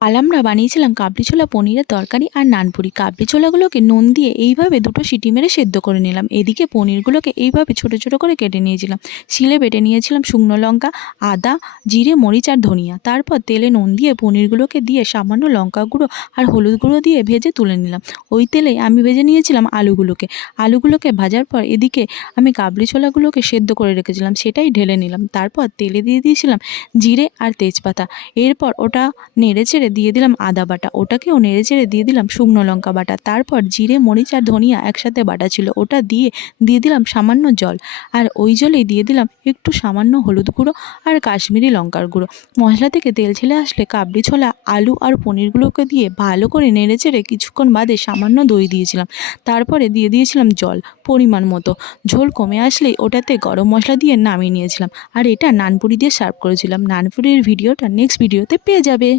কাল আমরা বানিয়েছিলাম কাবলি ছোলা পনিরের তরকারি আর নানপুরি। কাবলি ছোলাগুলোকে নুন দিয়ে এইভাবে দুটো সিটি মেরে সেদ্ধ করে নিলাম। এদিকে পনিরগুলোকে এইভাবে ছোট ছোট করে কেটে নিয়েছিলাম। শিলে বেটে নিয়েছিলাম শুকনো লঙ্কা, আদা, জিরে, মরিচ আর ধনিয়া। তারপর তেলে নুন দিয়ে পনিরগুলোকে দিয়ে সামান্য লঙ্কা গুঁড়ো আর হলুদ গুঁড়ো দিয়ে ভেজে তুলে নিলাম। ওই তেলেই আমি ভেজে নিয়েছিলাম আলুগুলোকে ভাজার পর এদিকে আমি কাবলি ছোলাগুলোকে সেদ্ধ করে রেখেছিলাম, সেটাই ঢেলে নিলাম। তারপর তেলে দিয়ে দিয়েছিলাম জিরে আর তেজপাতা। এরপর ওটা নেড়েচেড়ে দিয়ে দিলাম আদা বাটা, ওটাকেও নেড়েচেড়ে দিয়ে দিলাম শুকনো লঙ্কা বাটা। তারপর জিরে, মরিচ আর ধনিয়া একসাথে বাটা ছিল, ওটা দিয়ে দিলাম সামান্য জল। আর ওই জলেই দিয়ে দিলাম একটু সামান্য হলুদ গুঁড়ো আর কাশ্মীরি লঙ্কার গুঁড়ো। মশলা থেকে তেল ছেড়ে আসলে কাবলি ছোলা, আলু আর পনিরগুলোকে দিয়ে ভালো করে নেড়েচেড়ে কিছুক্ষণ বাদে সামান্য দই দিয়েছিলাম। তারপরে দিয়ে দিয়েছিলাম জল পরিমাণ মতো। ঝোল কমে আসলেই ওটাতে গরম মশলা দিয়ে নামিয়ে নিয়েছিলাম। আর এটা নানপুরি দিয়ে সার্ভ করেছিলাম। নানপুরির ভিডিওটা নেক্সট ভিডিওতে পেয়ে যাবে।